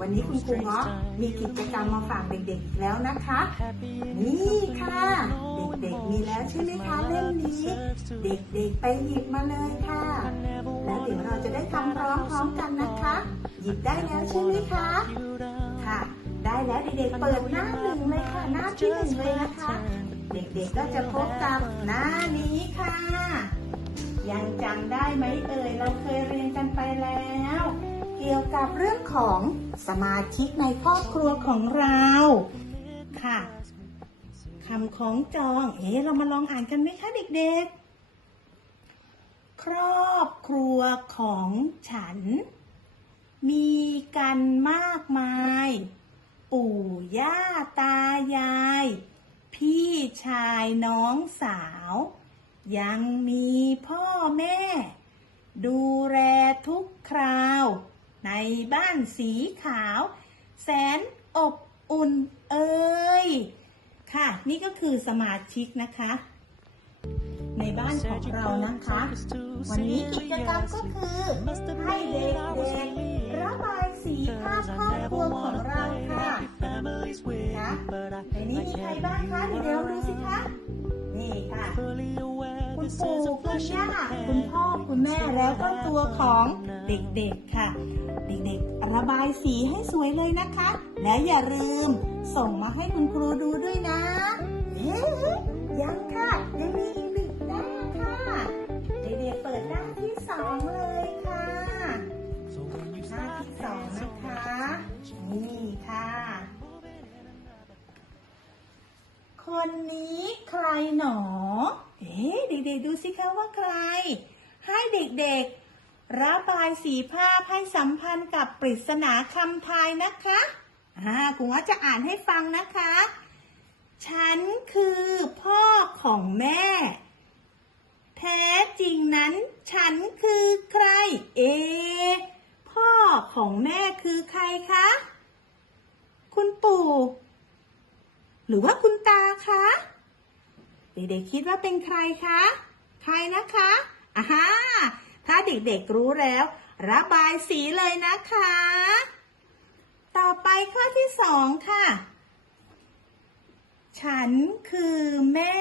วันนี้คุณครูเงาะมีกิจกรรมมาฝากเด็กๆอีกแล้วนะคะ นี่ค่ะ เด็กๆมีแล้วใช่ไหมคะเล่มนี้ เด็กๆไปหยิบมาเลยค่ะ แล้วเดี๋ยวเราจะได้ทำพร้อมๆกันนะคะ หยิบได้แล้วใช่ไหมคะ ค่ะ ได้แล้วเด็กๆเปิดหน้าหนึ่งเลยค่ะ หน้าที่หนึ่งเลยนะคะ เด็กๆก็จะพบกับหน้านี้ค่ะ ยังจำได้ไหมเอ่ยเราเคยเรียนกันไปแล้ว เกี่ยวกับเรื่องของสมาชิกในครอบครัวของเราค่ะคำของจอง เอ๊เรามาลองอ่านกันไหมคะเด็กๆ ครอบครัวของฉัน มีกันมากมาย ปู่ย่าตายาย พี่ชายน้องสาว ยังมีพ่อแม่ ดูแลทุกคราว ในบ้านสีขาว แสนอบอุ่นเอ่ยค่ะ นี่ก็คือสมาชิกนะคะ ในบ้านของเรานะคะ วันนี้กิจกรรมก็คือ ให้เด็กๆระบายสีภาพครอบครัวของเราค่ะนะในนี้มีใครบ้างคะเดี๋ยวดูสิคะนี่ค่ะ คุณปู่คุณย่าคุณพ่อ คุณแม่แล้วก็ ตัวของเด็กๆค่ะ เด็กๆ ระบายสีให้สวยเลยนะคะ และอย่าลืม ส่งมาให้คุณครูดูด้วยนะเอ๊ะยังค่ะยังมีอีกหนึ่งหน้าค่ะ เด็กๆเปิดหน้าที่สองเลยค่ะหน้าที่สองนะคะนี่ค่ะ คนนี้ใครหนอ เอ๊ะเด็กๆดูสิคะว่าใคร ให้เด็กๆ ระบายสีภาพให้สัมพันธ์กับปริศนาคำทายนะคะอ่าคุณว่าจะอ่านให้ฟังนะคะ ฉันคือพ่อของแม่ แท้จริงนั้น ฉันคือใคร เอ พ่อของแม่คือใครคะ คุณปู่ หรือว่าคุณตาคะ เด็กๆคิดว่าเป็นใครคะ ใครนะคะอ่า ถ้าเด็กๆรู้แล้ว ระบายสีเลยนะคะ ต่อไปข้อที่สองค่ะ ฉันคือแม่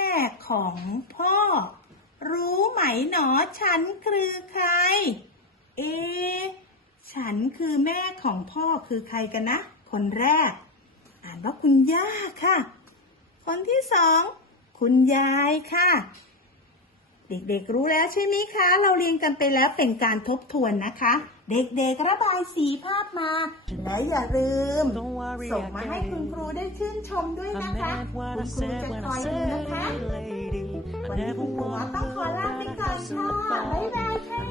ของพ่อ รู้ไหมหนอฉันคือใคร เอ ฉันคือแม่ของพ่อคือใครกันนะ คนแรก อ่านว่าคุณย่าค่ะ คนที่สอง คุณยายค่ะ เด็กๆรู้แล้วใช่ไหมคะ เราเรียนกันไปแล้วเป็นการทบทวนนะคะ เด็กๆระบายสีภาพมา และอย่าลืม ส่งมาให้คุณครูได้ชื่นชมด้วยนะคะ คุณครูจะคอยดูนะคะ วันนี้คุณครูต้องขอลาไปก่อนค่ะ บ๊ายบายค่ะ